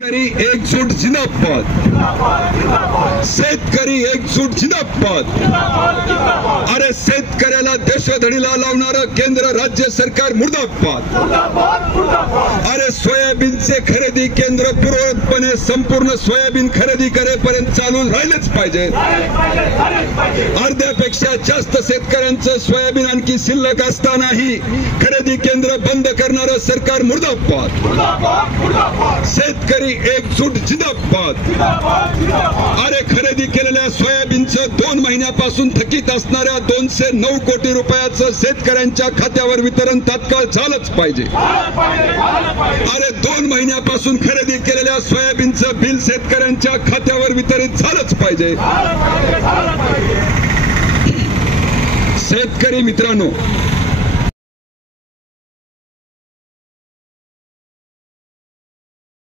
शेतकरी एकजूट जिंदाबाद, शेतकरी एकजूट जिंदाबाद। अरे शेतकऱ्याला देशधडीला लावणारं केंद्र राज्य सरकार मुर्दाबाद। अरे सोयाबीनचे खरेदी केंद्र पूर्ववतपणे संपूर्ण सोयाबीन खरेदी करेपर्यंत चालू राहिलेच पाहिजे। अर्ध्यापेक्षा जास्त शेतकऱ्यांचं सोयाबीन आणखी शिल्लक असतानाही खरेदी केंद्र बंद करणारं सरकार मुर्दाबाद। शेतकरी एकजूट जिंदाबाद। अरे खरेदी केलेल्या सोयाबीनचं 2 महिन्यापासून थकीत असणाऱ्या 209 कोटी रुपयाचं शेतकऱ्यांच्या खात्यावर वितरण तात्काळ झालंच पाहिजे। अरे 2 महिन्यापासून खरेदी केलेल्या सोयाबीनचं बिल शेतकऱ्यांच्या खात्यावर वितरित झालंच पाहिजे। शेतकरी मित्रांनो,